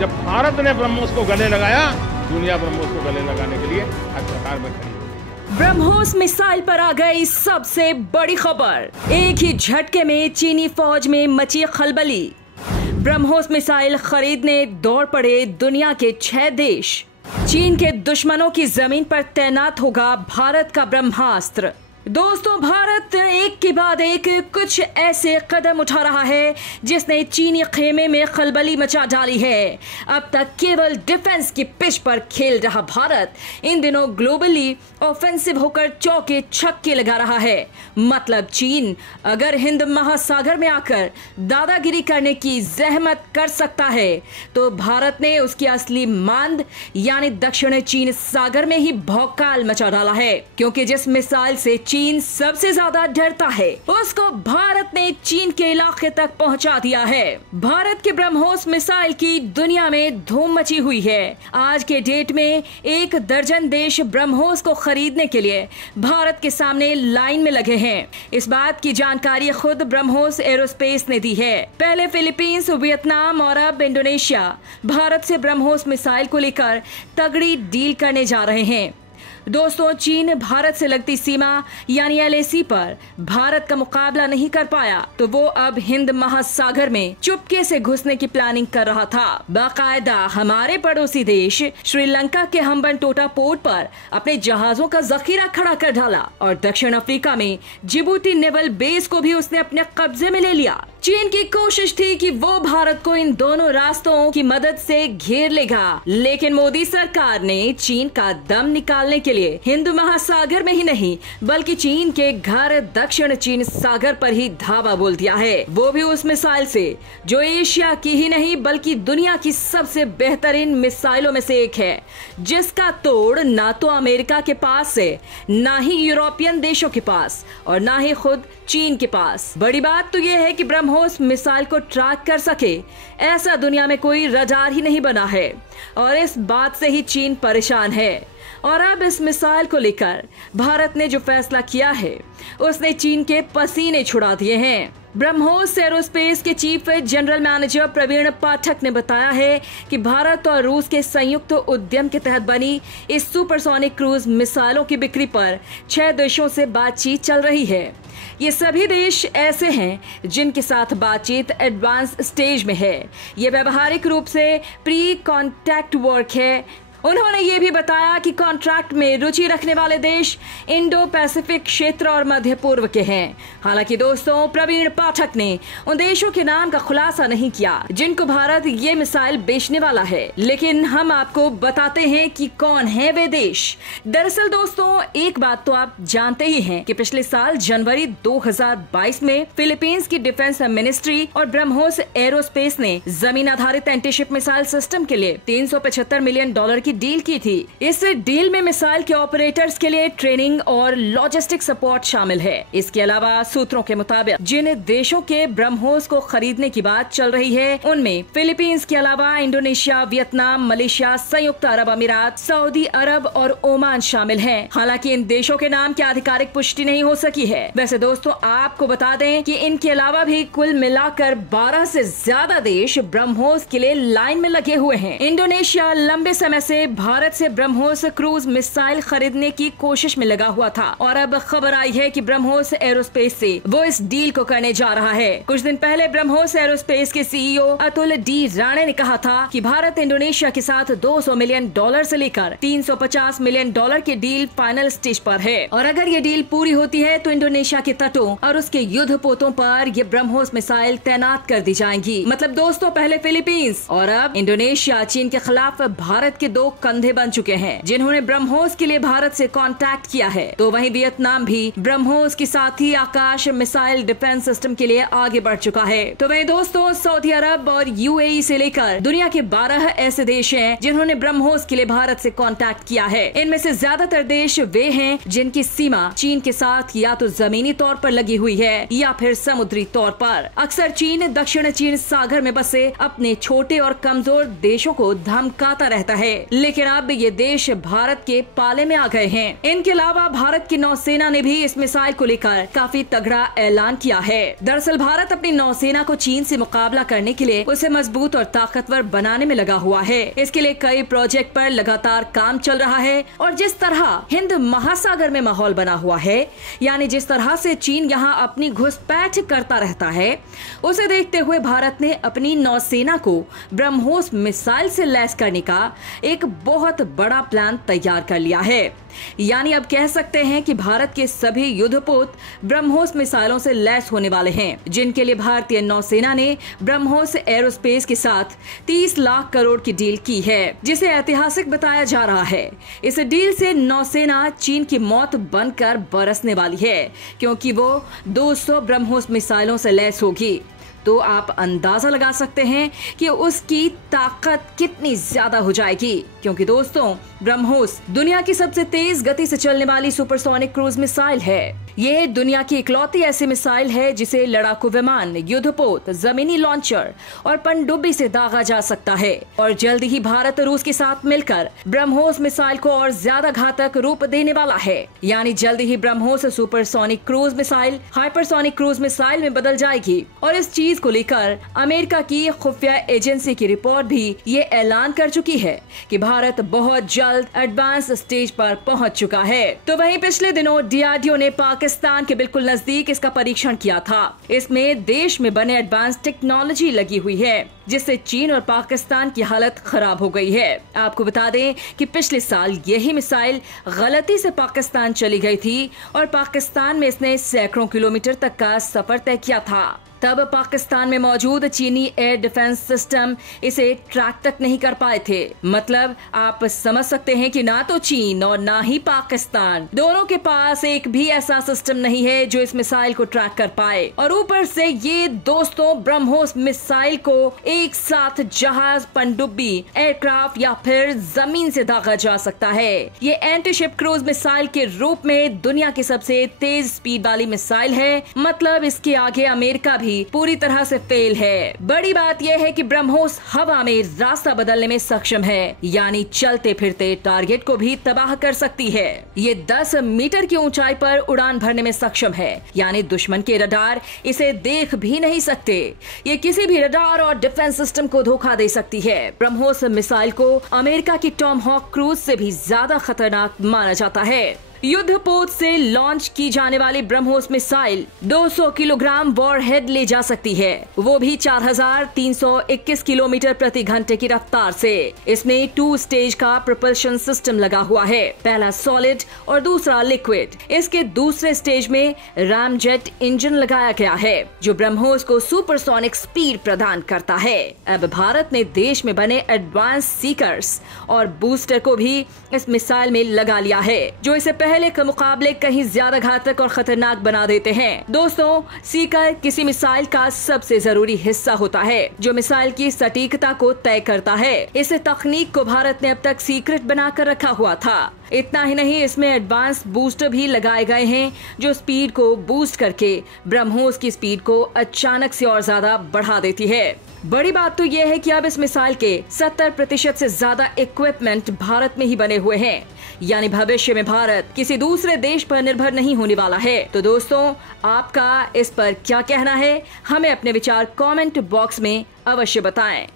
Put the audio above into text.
जब भारत ने ब्रह्मोस को गले लगाया, दुनिया ब्रह्मोस को गले लगाने के लिए हर प्रकार में खड़ी हो गई। ब्रह्मोस मिसाइल पर आ गई सबसे बड़ी खबर। एक ही झटके में चीनी फौज में मची खलबली। ब्रह्मोस मिसाइल खरीदने दौड़ पड़े दुनिया के 6 देश। चीन के दुश्मनों की जमीन पर तैनात होगा भारत का ब्रह्मास्त्र। दोस्तों, भारत एक के बाद एक कुछ ऐसे कदम उठा रहा है जिसने चीनी खेमे में खलबली मचा डाली है। अब तक केवल डिफेंस की पिच पर खेल रहा भारत इन दिनों ग्लोबली ऑफेंसिव होकर चौके छक्के लगा रहा है। मतलब चीन अगर हिंद महासागर में आकर दादागिरी करने की जहमत कर सकता है तो भारत ने उसकी असली मांद यानी दक्षिण चीन सागर में ही भौकाल मचा डाला है, क्योंकि जिस मिसाइल से चीन सबसे ज्यादा डरता है उसको भारत ने चीन के इलाके तक पहुंचा दिया है। भारत के ब्रह्मोस मिसाइल की दुनिया में धूम मची हुई है। आज के डेट में 1 दर्जन देश ब्रह्मोस को खरीदने के लिए भारत के सामने लाइन में लगे हैं। इस बात की जानकारी खुद ब्रह्मोस एरोस्पेस ने दी है। पहले फिलीपींस, वियतनाम और अब इंडोनेशिया भारत से ब्रह्मोस मिसाइल को लेकर तगड़ी डील करने जा रहे हैं। दोस्तों, चीन भारत से लगती सीमा यानी LAC पर भारत का मुकाबला नहीं कर पाया तो वो अब हिंद महासागर में चुपके से घुसने की प्लानिंग कर रहा था। बाकायदा हमारे पड़ोसी देश श्रीलंका के हम्बनटोटा पोर्ट पर अपने जहाजों का जखीरा खड़ा कर डाला और दक्षिण अफ्रीका में जिबूटी नेवल बेस को भी उसने अपने कब्जे में ले लिया। चीन की कोशिश थी कि वो भारत को इन दोनों रास्तों की मदद से घेर लेगा, लेकिन मोदी सरकार ने चीन का दम निकालने के लिए हिंद महासागर में ही नहीं बल्कि चीन के घर दक्षिण चीन सागर पर ही धावा बोल दिया है। वो भी उस मिसाइल से जो एशिया की ही नहीं बल्कि दुनिया की सबसे बेहतरीन मिसाइलों में से एक है, जिसका तोड़ ना तो अमेरिका के पास है, ना ही यूरोपियन देशों के पास और ना ही खुद चीन के पास। बड़ी बात तो यह है कि ब्रह्मोस मिसाइल को ट्रैक कर सके ऐसा दुनिया में कोई रडार ही नहीं बना है और इस बात से ही चीन परेशान है। और अब इस मिसाइल को लेकर भारत ने जो फैसला किया है उसने चीन के पसीने छुड़ा दिए हैं। ब्रह्मोस एरोस्पेस के चीफ जनरल मैनेजर प्रवीण पाठक ने बताया है कि भारत और रूस के संयुक्त उद्यम के तहत बनी इस सुपरसोनिक क्रूज मिसाइलों की बिक्री पर 6 देशों से बातचीत चल रही है। ये सभी देश ऐसे हैं जिनके साथ बातचीत एडवांस स्टेज में है। ये व्यावहारिक रूप से प्री कॉन्टैक्ट वर्क है। उन्होंने ये भी बताया कि कॉन्ट्रैक्ट में रुचि रखने वाले देश इंडो पैसिफिक क्षेत्र और मध्य पूर्व के हैं। हालांकि दोस्तों, प्रवीण पाठक ने उन देशों के नाम का खुलासा नहीं किया जिनको भारत ये मिसाइल बेचने वाला है, लेकिन हम आपको बताते हैं कि कौन है वे देश। दरअसल दोस्तों, एक बात तो आप जानते ही हैं कि पिछले साल जनवरी 2022 में फिलीपींस की डिफेंस मिनिस्ट्री और ब्रह्मोस एरोस्पेस ने जमीन आधारित एंटीशिप मिसाइल सिस्टम के लिए $375 मिलियन की डील की थी। इस डील में मिसाइल के ऑपरेटर्स के लिए ट्रेनिंग और लॉजिस्टिक सपोर्ट शामिल है। इसके अलावा सूत्रों के मुताबिक जिन देशों के ब्रह्मोस को खरीदने की बात चल रही है उनमें फिलीपींस के अलावा इंडोनेशिया, वियतनाम, मलेशिया, संयुक्त अरब अमीरात, सऊदी अरब और ओमान शामिल हैं। हालांकि इन देशों के नाम की आधिकारिक पुष्टि नहीं हो सकी है। वैसे दोस्तों, आपको बता दें कि इनके अलावा भी कुल मिलाकर 12 से ज्यादा देश ब्रह्मोस के लिए लाइन में लगे हुए हैं। इंडोनेशिया लंबे समय से भारत से ब्रह्मोस क्रूज मिसाइल खरीदने की कोशिश में लगा हुआ था और अब खबर आई है कि ब्रह्मोस एरोस्पेस से वो इस डील को करने जा रहा है। कुछ दिन पहले ब्रह्मोस एरोस्पेस के CEO अतुल डी राणे ने कहा था कि भारत इंडोनेशिया के साथ $200 मिलियन से लेकर $350 मिलियन की डील फाइनल स्टेज पर है और अगर ये डील पूरी होती है तो इंडोनेशिया के तटों और उसके युद्ध पोतों पर ये ब्रह्मोस मिसाइल तैनात कर दी जाएंगी। मतलब दोस्तों, पहले फिलीपींस और अब इंडोनेशिया चीन के खिलाफ भारत के 2 कंधे बन चुके हैं जिन्होंने ब्रह्मोस के लिए भारत से कांटेक्ट किया है। तो वहीं वियतनाम भी ब्रह्मोस के साथ ही आकाश मिसाइल डिफेंस सिस्टम के लिए आगे बढ़ चुका है। तो वहीं दोस्तों, सऊदी अरब और UAE से लेकर दुनिया के 12 ऐसे देश हैं जिन्होंने ब्रह्मोस के लिए भारत से कांटेक्ट किया है। इनमें से ज्यादातर देश वे हैं जिनकी सीमा चीन के साथ या तो जमीनी तौर पर लगी हुई है या फिर समुद्री तौर पर। अक्सर चीन दक्षिण चीन सागर में बसे अपने छोटे और कमजोर देशों को धमकाता रहता है, लेकिन अब ये देश भारत के पाले में आ गए हैं। इनके अलावा भारत की नौसेना ने भी इस मिसाइल को लेकर काफी तगड़ा ऐलान किया है। दरअसल भारत अपनी नौसेना को चीन से मुकाबला करने के लिए उसे मजबूत और ताकतवर बनाने में लगा हुआ है। इसके लिए कई प्रोजेक्ट पर लगातार काम चल रहा है और जिस तरह हिंद महासागर में माहौल बना हुआ है, यानी जिस तरह से चीन यहाँ अपनी घुसपैठ करता रहता है, उसे देखते हुए भारत ने अपनी नौसेना को ब्रह्मोस मिसाइल से लैस करने का एक बहुत बड़ा प्लान तैयार कर लिया है। यानी अब कह सकते हैं कि भारत के सभी युद्धपोत ब्रह्मोस मिसाइलों से लैस होने वाले हैं, जिनके लिए भारतीय नौसेना ने ब्रह्मोस एरोस्पेस के साथ 30 लाख करोड़ की डील की है, जिसे ऐतिहासिक बताया जा रहा है। इस डील से नौसेना चीन की मौत बनकर बरसने वाली है, क्योंकि वो 200 ब्रह्मोस मिसाइलों से लैस होगी। तो आप अंदाजा लगा सकते हैं कि उसकी ताकत कितनी ज्यादा हो जाएगी, क्योंकि दोस्तों ब्रह्मोस दुनिया की सबसे तेज गति से चलने वाली सुपरसोनिक क्रूज मिसाइल है। ये दुनिया की इकलौती ऐसी मिसाइल है जिसे लड़ाकू विमान, युद्धपोत, जमीनी लॉन्चर और पनडुब्बी से दागा जा सकता है। और जल्द ही भारत रूस के साथ मिलकर ब्रह्मोस मिसाइल को और ज्यादा घातक रूप देने वाला है। यानी जल्द ही BrahMos supersonic cruise missile hypersonic cruise missile में बदल जाएगी। और इस चीज को लेकर अमेरिका की खुफिया एजेंसी की रिपोर्ट भी ये ऐलान कर चुकी है कि भारत बहुत जल्द एडवांस स्टेज पर पहुंच चुका है। तो वहीं पिछले दिनों DRDO ने पाकिस्तान के बिल्कुल नजदीक इसका परीक्षण किया था। इसमें देश में बने एडवांस टेक्नोलॉजी लगी हुई है, जिससे चीन और पाकिस्तान की हालत खराब हो गई है। आपको बता दें कि पिछले साल यही मिसाइल गलती से पाकिस्तान चली गई थी और पाकिस्तान में इसने सैकड़ों किलोमीटर तक का सफर तय किया था। तब पाकिस्तान में मौजूद चीनी एयर डिफेंस सिस्टम इसे ट्रैक तक नहीं कर पाए थे। मतलब आप समझ सकते हैं कि ना तो चीन और ना ही पाकिस्तान, दोनों के पास एक भी ऐसा सिस्टम नहीं है जो इस मिसाइल को ट्रैक कर पाए। और ऊपर से ये दोस्तों ब्रह्मोस मिसाइल को एक साथ जहाज, पनडुब्बी, एयरक्राफ्ट या फिर जमीन से दागा जा सकता है। ये एंटी शिप क्रूज मिसाइल के रूप में दुनिया की सबसे तेज स्पीड वाली मिसाइल है। मतलब इसके आगे अमेरिका भी पूरी तरह से फेल है। बड़ी बात यह है कि ब्रह्मोस हवा में रास्ता बदलने में सक्षम है, यानी चलते फिरते टारगेट को भी तबाह कर सकती है। ये 10 मीटर की ऊंचाई पर उड़ान भरने में सक्षम है, यानी दुश्मन के रडार इसे देख भी नहीं सकते। ये किसी भी रडार और डिफेंस सिस्टम को धोखा दे सकती है। ब्रह्मोस मिसाइल को अमेरिका की टॉमहॉक क्रूज से भी ज्यादा खतरनाक माना जाता है। युद्धपोत से लॉन्च की जाने वाली ब्रह्मोस मिसाइल 200 किलोग्राम वॉरहेड ले जा सकती है, वो भी 4321 किलोमीटर प्रति घंटे की रफ्तार से। इसमें 2 स्टेज का प्रोपल्शन सिस्टम लगा हुआ है, पहला सॉलिड और दूसरा लिक्विड। इसके दूसरे स्टेज में रामजेट इंजन लगाया गया है, जो ब्रह्मोस को सुपरसोनिक स्पीड प्रदान करता है। अब भारत ने देश में बने एडवांस सीकर्स और बूस्टर को भी इस मिसाइल में लगा लिया है, जो इसे पहले के मुकाबले कहीं ज्यादा घातक और खतरनाक बना देते हैं। दोस्तों, सीकर किसी मिसाइल का सबसे जरूरी हिस्सा होता है, जो मिसाइल की सटीकता को तय करता है। इस तकनीक को भारत ने अब तक सीक्रेट बनाकर रखा हुआ था। इतना ही नहीं, इसमें एडवांस बूस्टर भी लगाए गए हैं, जो स्पीड को बूस्ट करके ब्रह्मोस की स्पीड को अचानक से और ज्यादा बढ़ा देती है। बड़ी बात तो यह है कि अब इस मिसाइल के 70% से ज्यादा इक्विपमेंट भारत में ही बने हुए हैं, यानी भविष्य में भारत किसी दूसरे देश पर निर्भर नहीं होने वाला है। तो दोस्तों, आपका इस पर क्या कहना है? हमें अपने विचार कमेंट बॉक्स में अवश्य बताएं।